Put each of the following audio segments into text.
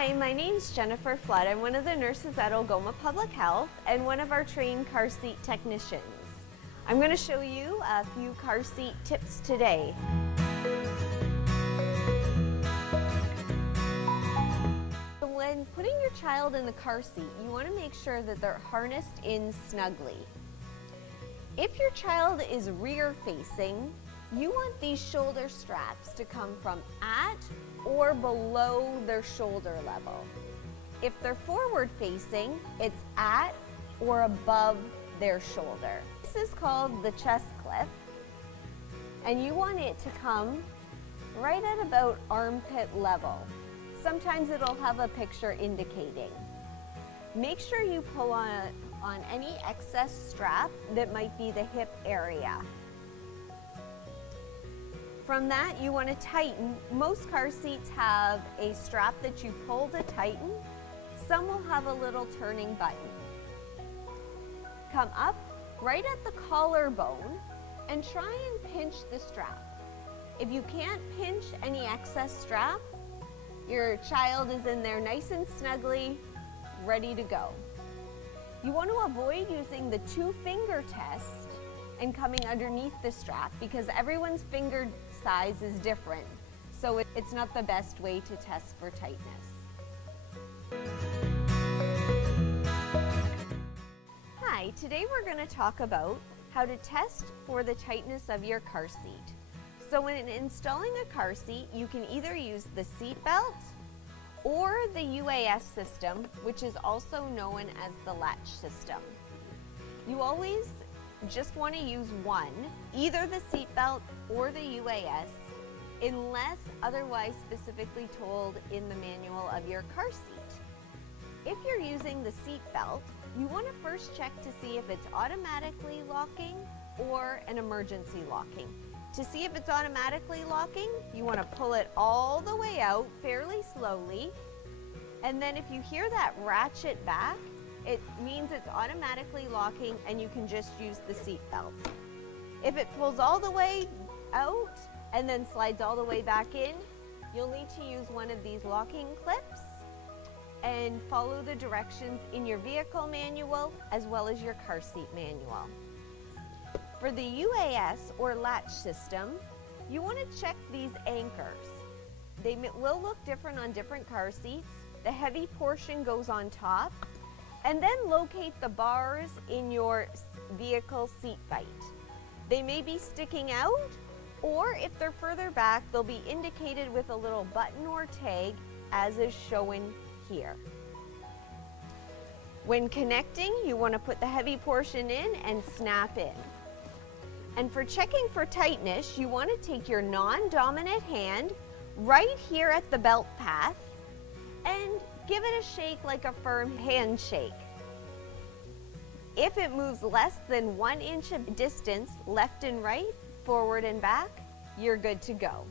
Hi, my name's Jennifer Flood. I'm one of the nurses at Algoma Public Health and one of our trained car seat technicians. I'm going to show you a few car seat tips today. When putting your child in the car seat, you want to make sure that they're harnessed in snugly. If your child is rear facing, you want these shoulder straps to come from at or below their shoulder level. If they're forward facing, it's at or above their shoulder. This is called the chest clip, and you want it to come right at about armpit level. Sometimes it'll have a picture indicating. Make sure you pull on any excess strap that might be the hip area. From that, you want to tighten. Most car seats have a strap that you pull to tighten. Some will have a little turning button. Come up right at the collarbone and try and pinch the strap. If you can't pinch any excess strap, your child is in there nice and snugly, ready to go. You want to avoid using the two-finger test and coming underneath the strap because everyone's finger size is different, so it's not the best way to test for tightness. Hi, today we're going to talk about how to test for the tightness of your car seat. So when installing a car seat, you can either use the seat belt or the UAS system, which is also known as the latch system. You always just want to use one, either the seat belt or the UAS, unless otherwise specifically told in the manual of your car seat. If you're using the seat belt, you want to first check to see if it's automatically locking or an emergency locking. To see if it's automatically locking, you want to pull it all the way out fairly slowly, and then if you hear that ratchet back, it means it's automatically locking and you can just use the seat belt. If it pulls all the way out and then slides all the way back in, you'll need to use one of these locking clips and follow the directions in your vehicle manual as well as your car seat manual. For the UAS or latch system, you want to check these anchors. They will look different on different car seats. The heavy portion goes on top, and then locate the bars in your vehicle seat bite. They may be sticking out, or if they're further back, they'll be indicated with a little button or tag as is shown here. When connecting, you want to put the heavy portion in and snap in. And for checking for tightness, you want to take your non-dominant hand right here at the belt path and give it a shake like a firm handshake. If it moves less than 1 inch of distance left and right, forward and back, you're good to go.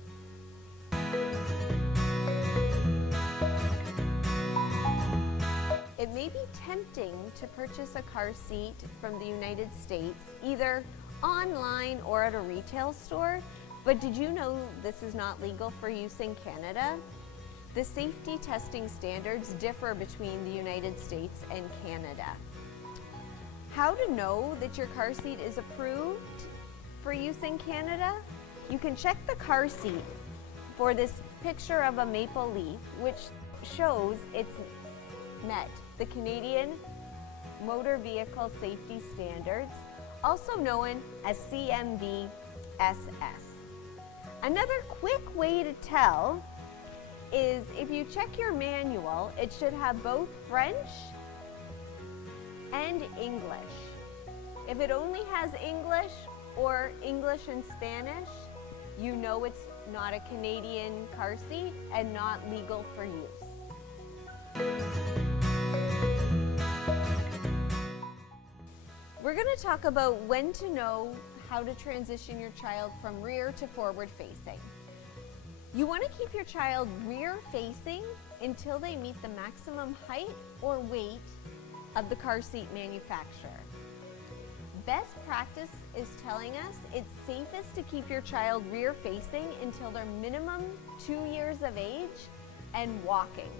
It may be tempting to purchase a car seat from the United States, either online or at a retail store, but did you know this is not legal for use in Canada? The safety testing standards differ between the United States and Canada. How to know that your car seat is approved for use in Canada? You can check the car seat for this picture of a maple leaf, which shows it's met the Canadian Motor Vehicle Safety Standards, also known as CMVSS. Another quick way to tell is if you check your manual, it should have both French and English. If it only has English or English and Spanish, you know it's not a Canadian car seat and not legal for use. We're going to talk about when to know how to transition your child from rear to forward facing. You want to keep your child rear facing until they meet the maximum height or weight of the car seat manufacturer. Best practice is telling us it's safest to keep your child rear facing until they're minimum 2 years of age and walking.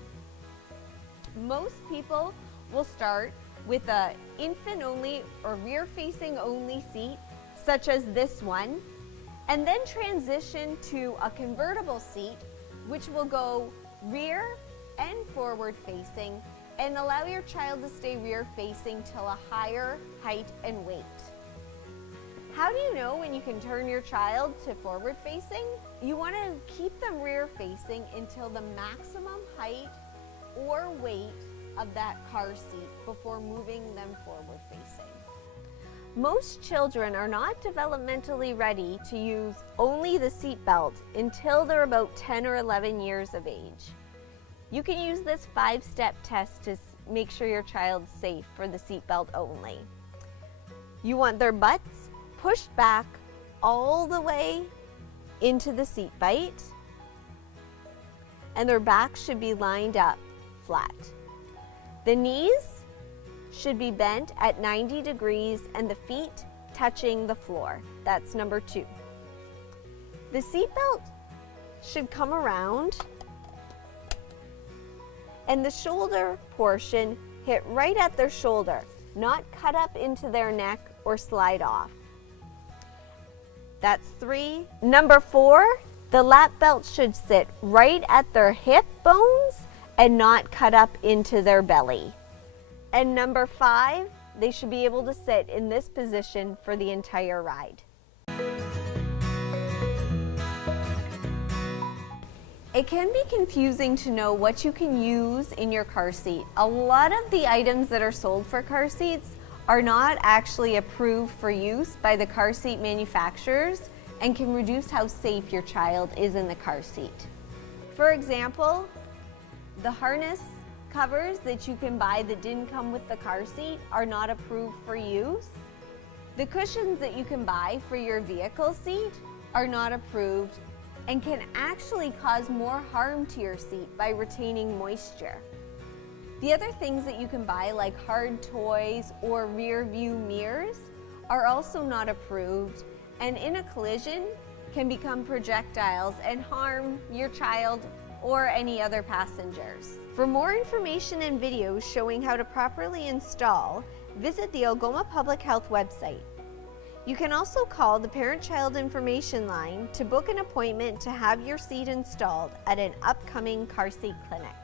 Most people will start with an infant-only or rear-facing only seat, such as this one, and then transition to a convertible seat, which will go rear and forward-facing and allow your child to stay rear-facing till a higher height and weight. How do you know when you can turn your child to forward-facing? You want to keep them rear-facing until the maximum height or weight of that car seat before moving them forward-facing. Most children are not developmentally ready to use only the seat belt until they're about 10 or 11 years of age. You can use this 5-step test to make sure your child's safe for the seat belt only. You want their butts pushed back all the way into the seat bite, and their back should be lined up flat. The knees should be bent at 90 degrees and the feet touching the floor. That's number 2. The seat belt should come around and the shoulder portion hit right at their shoulder, not cut up into their neck or slide off. That's 3. Number 4, the lap belt should sit right at their hip bones and not cut up into their belly. And number 5, they should be able to sit in this position for the entire ride. It can be confusing to know what you can use in your car seat. A lot of the items that are sold for car seats are not actually approved for use by the car seat manufacturers and can reduce how safe your child is in the car seat. For example, the harness covers that you can buy that didn't come with the car seat are not approved for use. The cushions that you can buy for your vehicle seat are not approved and can actually cause more harm to your seat by retaining moisture. The other things that you can buy, like hard toys or rear view mirrors, are also not approved, and in a collision can become projectiles and harm your child or any other passengers. For more information and videos showing how to properly install, visit the Algoma Public Health website. You can also call the Parent-Child Information Line to book an appointment to have your seat installed at an upcoming car seat clinic.